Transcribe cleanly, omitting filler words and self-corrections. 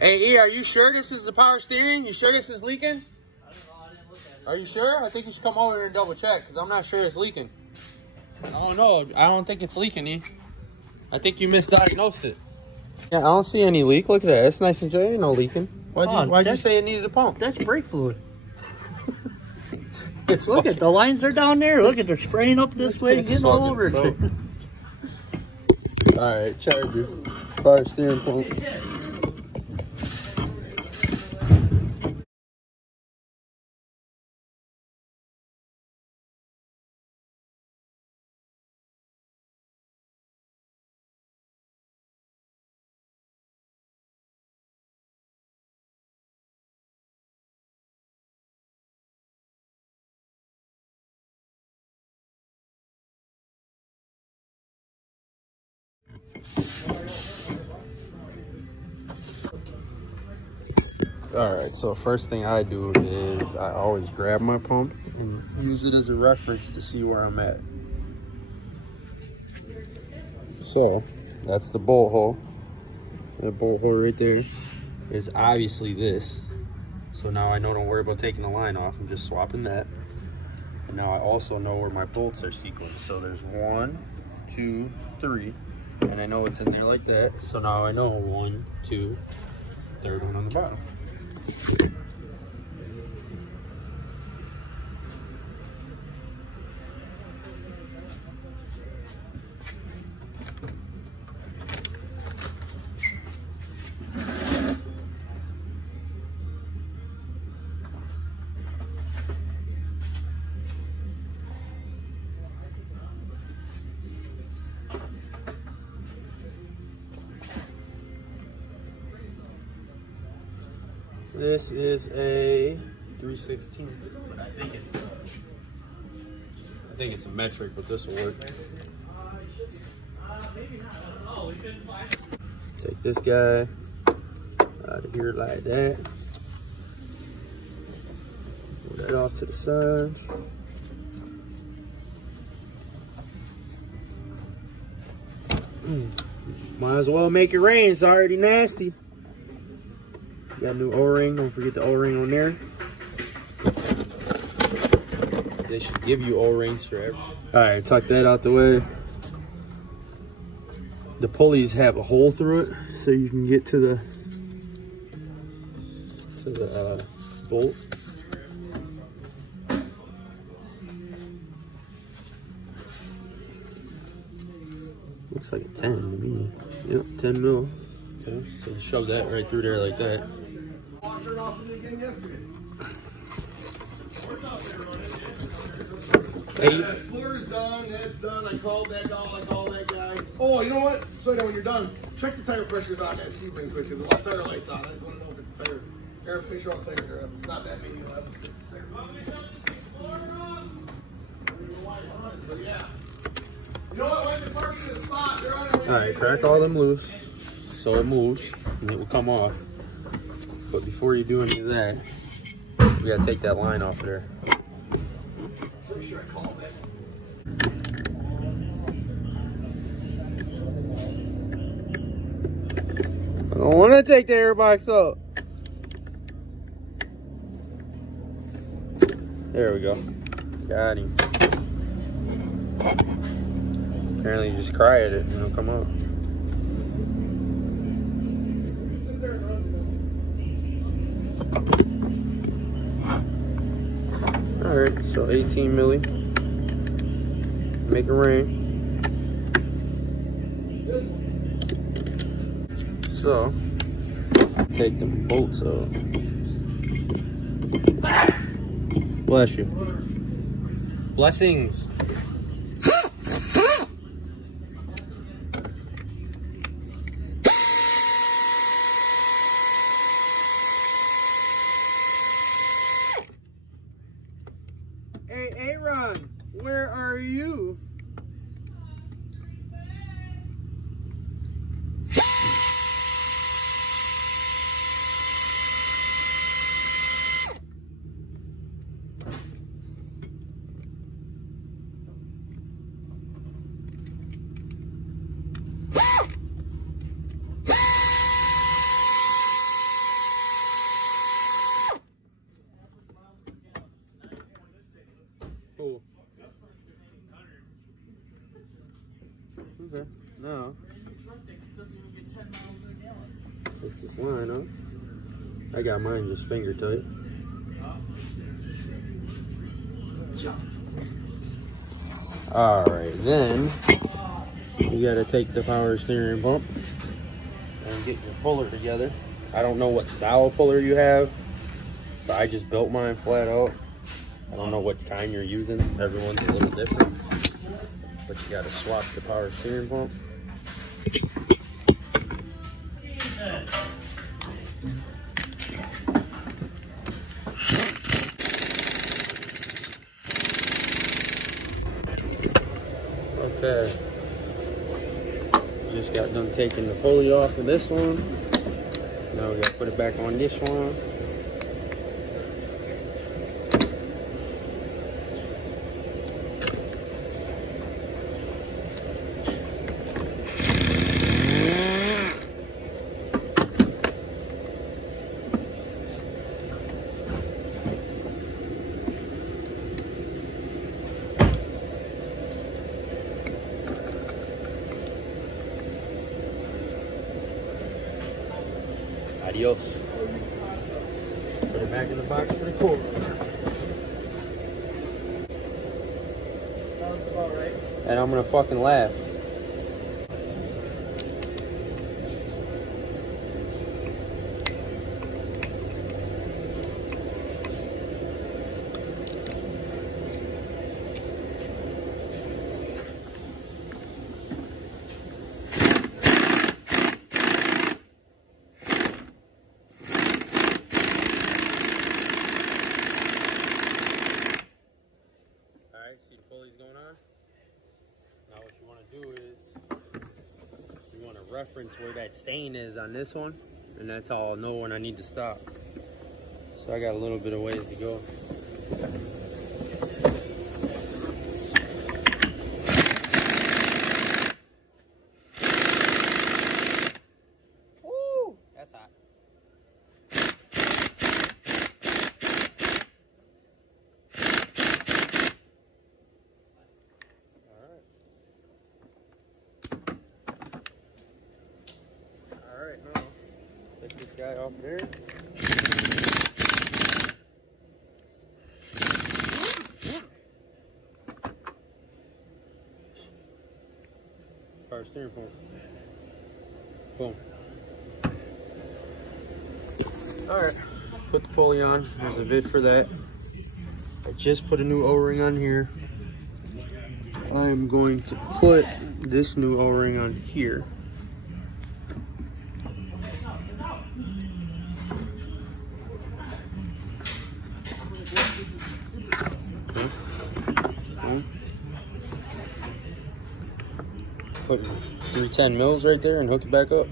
Hey, E, are you sure this is the power steering? You sure this is leaking? I don't know, I didn't look at it. Are you sure? I think you should come over here and double check, because I'm not sure it's leaking. I don't know. I don't think it's leaking, E. I think you misdiagnosed it. Yeah, I don't see any leak. Look at that. It's nice and dry. Ain't no leaking. Why'd you say it needed a pump? That's brake fluid. It's Look at the lines are down there. Look at they're spraying up this way, getting all over it. All right, charger. Power steering pump. All right, so first thing I do is I always grab my pump and use it as a reference to see where I'm at. So that's the bolt hole. That bolt hole right there is obviously this. So now I know, don't worry about taking the line off. I'm just swapping that. And now I also know where my bolts are sequenced. So there's 1, 2, 3, and I know it's in there like that. So now I know 1, 2, third one on the bottom. This is a 3/16, but I think it's a metric, but this will work. Take this guy out of here like that. Move that off to the side. Might as well make it rain. It's already nasty. Got a new O-ring. Don't forget the O-ring on there. They should give you O-rings for everything. All right, tuck that out the way. The pulleys have a hole through it, so you can get to the bolt. Looks like a 10 to me. Yep, 10 mil. Okay, so shove that right through there like that. Hey. Explore's done, Ned's done. I called that guy. Oh, you know what? So when you're done, check the tire pressures on that seat ring quick, because the tire light's on. I just want to know if it's a tire. Air picture all clear. It's not that many. So yeah. You know what? When they're parking in the spot, they're on their way. All right, crack all them loose so it moves and it will come off. But before you do any of that, we gotta take that line off of there. Pretty sure I called it. I don't want to take the airbox out. There we go. Got him. Apparently you just cry at it and it'll come out. Alright, so 18 milli. Make it rain. So, take them bolts out. Bless you. Blessings. Hey, Aaron, where are you? Take this line up. I got mine just finger tight. Alright, then you gotta take the power steering pump and get your puller together. I don't know what style of puller you have, so I just built mine flat out. I don't know what kind you're using. Everyone's a little different. But you gotta swap the power steering pump. Okay. Just got done taking the pulley off of this one. Now we gotta put it back on this one. Adios. Put it back in the box for the cord. Sounds about right. And I'm gonna fucking laugh. See the pulleys going on? Now what you want to do is you want to reference where that stain is on this one, and that's how I'll know when I need to stop. So I got a little bit of ways to go. Woo! That's hot. Alright, now take this guy off there. Power steering pump. Boom. Alright, put the pulley on. There's a vid for that. I just put a new O-ring on here. I'm going to put this new O-ring on here. Put 310 mils right there and hook it back up.